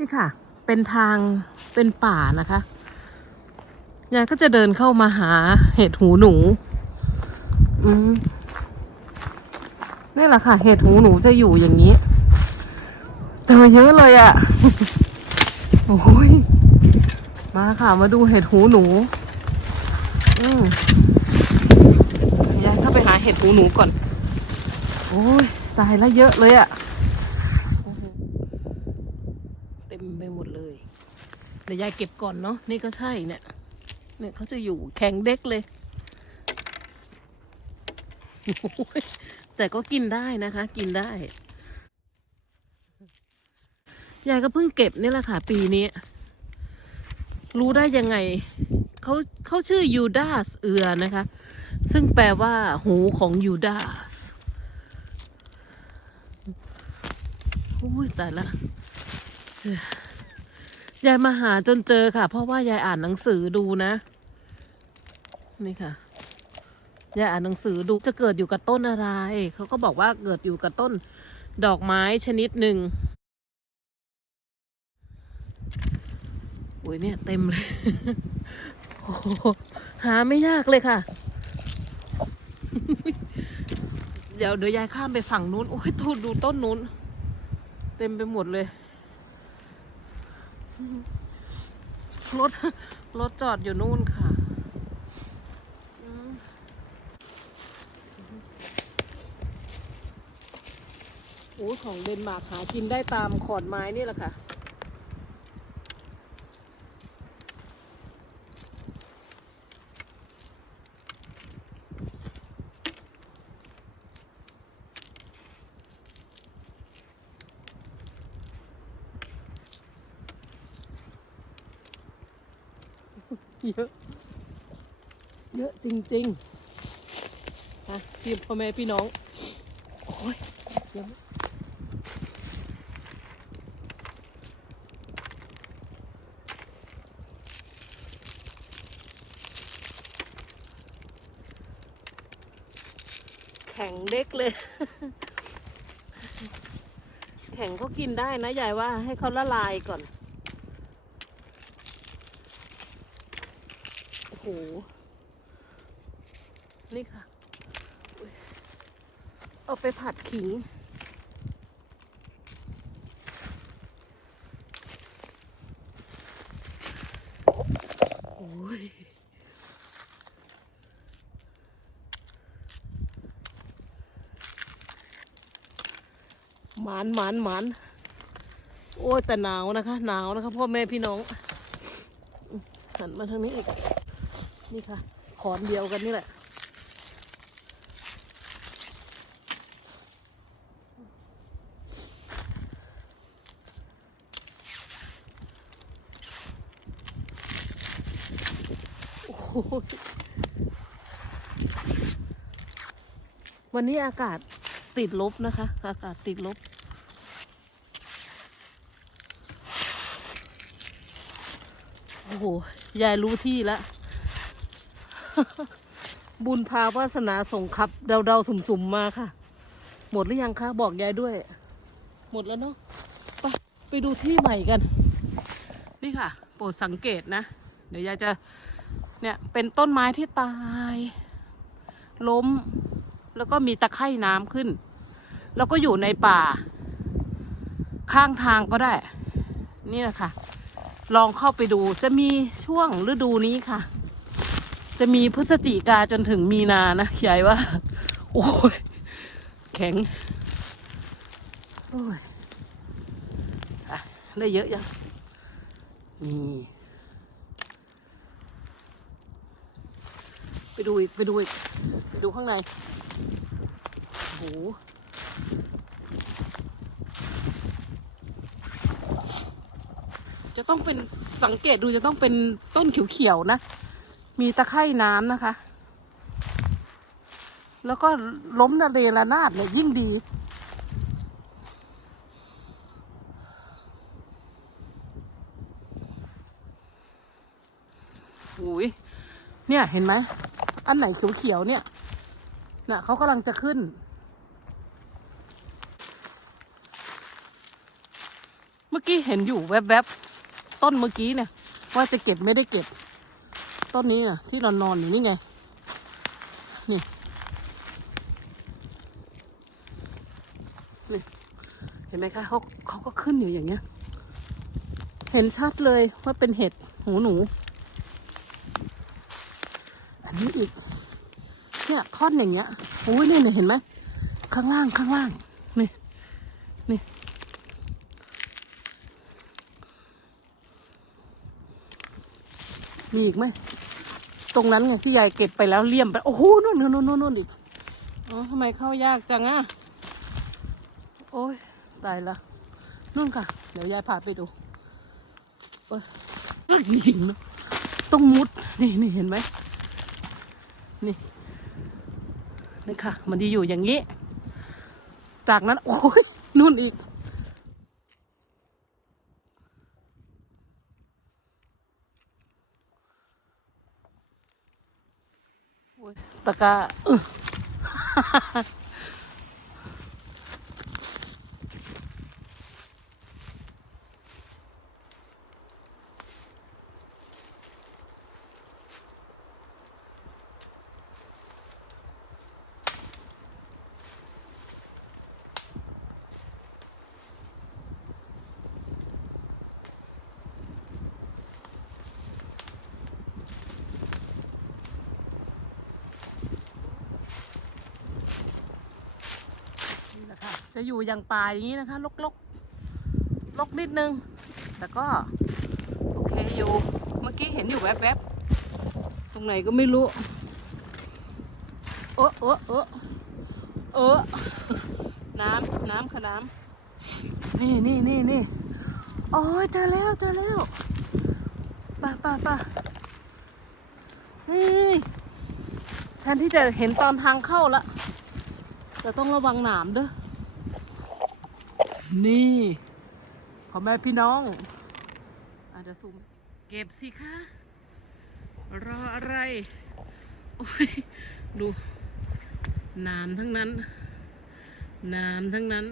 นี่ค่ะ เป็นทางเป็นป่านะคะยายก็จะเดินเข้ามาหาเห็ดหูหนู อืมนี่แหละค่ะ เห็ดหูหนูจะอยู่อย่างนี้ เจอเยอะเลยอะ่ะ โอ้ย มาค่ะ มาดูเห็ดหูหนู อืมยายเข้าไปหาเห็ดหูหนูก่อน โอ้ย ตายแล้วเยอะเลยอะ่ะ เต็มไปหมดเลย เดี๋ยวยายเก็บก่อนเนาะนี่ก็ใช่เนี่ยเนี่ยเขาจะอยู่แข็งเด็กเลย แต่ก็กินได้นะคะ กินได้ยายก็เพิ่งเก็บนี่แหละค่ะ ปีนี้ รู้ได้ยังไงเขาเขาชื่อยูดาสเอือนะคะ ซึ่งแปลว่าหูของยูดาสอุ้ยตายละ ยายมาหาจนเจอค่ะ เพราะว่ายายอ่านหนังสือดูนะ นี่ค่ะยายอ่านหนังสือดูจะเกิดอยู่กับต้นอะไรเขาก็บอกว่าเกิดอยู่กับต้นดอกไม้ชนิดหนึ่งโอ้ยเนี่ยเต็มเลยโอ้โหหาไม่ยากเลยค่ะ เดี๋ยวเดี๋ยวยายข้ามไปฝั่งนู้น โอ้ยทูดูต้นนู้น เต็มไปหมดเลย รถ รถจอดอยู่นู่นค่ะโอ้ของเดนมาร์กหากินได้ตามขอนไม้นี่แหละค่ะ เยอะ เยอะจริงๆอะพี่พ่อแม่พี่น้อง โอ้ยเดี๋ยวแข็งเด็กเลย แข็งเขากินได้นะยายว่าให้เขาละลายก่อน โอ้โห นี่ค่ะ เอาไปผัดขิง โอ้ยหมานหมานหมานโอ้แต่หนาวนะคะ หนาวนะคะพ่อแม่พี่น้องหันมาทางนี้อีก นี่ค่ะ ขอนเดียวกันนี่แหละ โอ้โหวันนี้อากาศติดลบนะคะ อากาศติดลบโอ้โห ยายรู้ที่แล้ว บุญพาวาสนาส่งขับเดาๆสุ่มๆมาค่ะ หมดหรือยังคะบอกยายด้วย หมดแล้วเนาะไปไปดูที่ใหม่กัน นี่ค่ะ โปรดสังเกตนะ เดี๋ยวยายจะเนี่ยเป็นต้นไม้ที่ตาย ล้ม แล้วก็มีตะไคร่น้ำขึ้น แล้วก็อยู่ในป่า ข้างทางก็ได้ นี่แหละค่ะ ลองเข้าไปดูจะมีช่วงฤดูนี้ค่ะ จะมีพฤศจิกาจนถึงมีนานะยายว่า โอ้ย แข็ง โอ้ยอได้เยอะยังนี่ไปดูอีก ไปดูอีก ไปดูข้างใน โอ้โหจะต้องเป็นสังเกตดูจะต้องเป็นต้นเขียวๆนะ มีตะไคร่น้ำนะคะ แล้วก็ล้มนาเรระนาดเนี่ยยิ่งดี อุ้ย เนี่ยเห็นไหม อันไหนเขียวๆเนี่ย น่ะเขากำลังจะขึ้น เมื่อกี้กี้เห็นอยู่แวบๆ ต้นเมื่อกี้เนี่ย ว่าจะเก็บไม่ได้เก็บ ต้นนี้น่ะ ที่เรานอนอยู่นี่ไง นี่นี่ เห็นไหมคะเขาเขาก็ขึ้นอยู่อย่างเงี้ย เห็นชัดเลยว่าเป็นเห็ดหูหนู อันนี้อีก เนี่ยท่อนอย่างเงี้ย อุ้ยนี่เนี่ยเห็นไหม ข้างล่างข้างล่าง นี่ นี่ มีอีกไหม ตรงนั้นไงที่ยายเก็บไปแล้วเลี่ยมไป โอ้โหนู่นนู่นนู่นนู่นอีกอ๋อทำไมเข้ายากจังอะ โอ้ยตายละนู่นค่ะ เดี๋ยวยายพาไปดูเอ้ยจริงๆเนอะต้องมุด นี่นี่เห็นไหม นี่นี่ค่ะ มันจะอยู่อย่างนี้ จากนั้น โอ้ยนู่นอีก โอ้ยตะกร้าอื้อ นี่แหละค่ะ จะอยู่อย่างป่าอย่างนี้นะคะลกลกลกนิดนึง แต่ก็โอเคอยู่ เมื่อกี้เห็นอยู่แวบๆ ตรงไหนก็ไม่รู้เออเออเออเออน้ำน้ำค่ะน้ำนี่นี่นี่นี่โอ้ยเจอแล้วเจอแล้วไป่ะป่ะป่ะนี่แทนที่จะเห็นตอนทางเข้าละแต่ต้องระวังหนามเด้อ นี่พ่อแม่พี่น้องอาจจะซูมเก็บสิคะ รออะไร โอ้ย ดู น้ำทั้งนั้น น้ำทั้งนั้น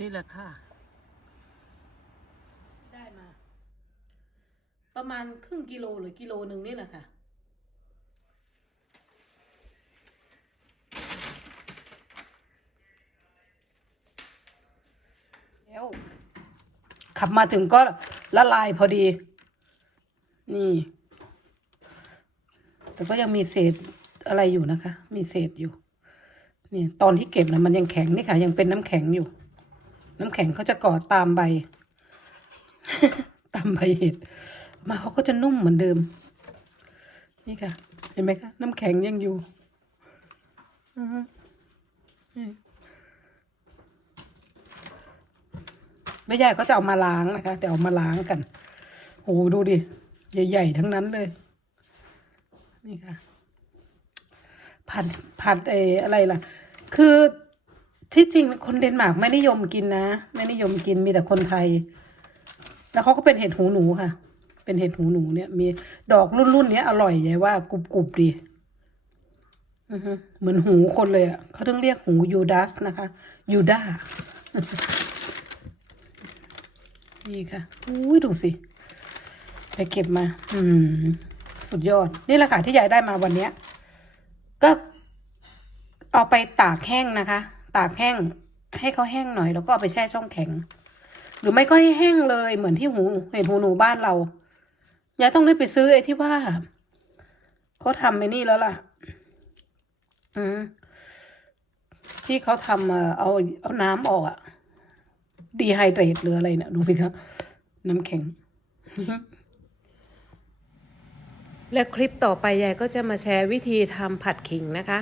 นี่แหละค่ะ ได้มา ประมาณครึ่งกิโลหรือกิโลหนึ่งนี่แหละค่ะ แล้ว ขับมาถึงก็ละลายพอดี นี่ แต่ก็ยังมีเศษอะไรอยู่นะคะ มีเศษอยู่ นี่ตอนที่เก็บนะมันยังแข็งนี่ค่ะ ยังเป็นน้ำแข็งอยู่ น้ำแข็งเขาจะเกาะตามใบ ตามใบเห็ดมาเขาก็จะนุ่มเหมือนเดิม นี่ค่ะ เห็นไหมคะ น้ำแข็งยังอยู่อือฮึนี่ยายก็จะเอามาล้างนะคะเดี๋ยวเอามาล้างกันโอ้โหดูดิ ใหญ่ ๆ ทั้งนั้นเลย นี่ค่ะ ผัดผัดเออะไรล่ะ คือ ที่จริงคนเดนมาร์กไม่นิยมกินนะ ไม่นิยมกินมีแต่คนไทย แล้วเขาก็เป็นเห็ดหูหนูค่ะ เป็นเห็ดหูหนูเนี่ย มีดอกรุ่นรุ่นเนี้ยอร่อยใหญ่ว่ากรุบกรุบดีเหมือนหูคนเลยอะเขาต้องเรียกหูยูดัสนะคะ ยูดานี่ค่ะอุ้ยดูสิ ไปเก็บมา อืม สุดยอด นี่แหละค่ะที่ยายได้มาวันเนี้ย ก็เอาไปตากแห้งนะคะ ตากแห้ง ให้เขาแห้งหน่อย แล้วก็เอาไปแช่ช่องแข็ง หรือไม่ก็ให้แห้งเลยเหมือนที่หูเห็ดหูหนูบ้านเรายายต้องรีบไปซื้อไอ้ที่ว่าเขาทำไอ้นี่แล้วล่ะ อืมที่เขาทำเออเอาเอาน้ำออกอะดีไฮเดรตหรืออะไรเนี่ยดูสิครับน้ำแข็ง และคลิปต่อไปยายก็จะมาแชร์วิธีทำผัดขิงนะคะ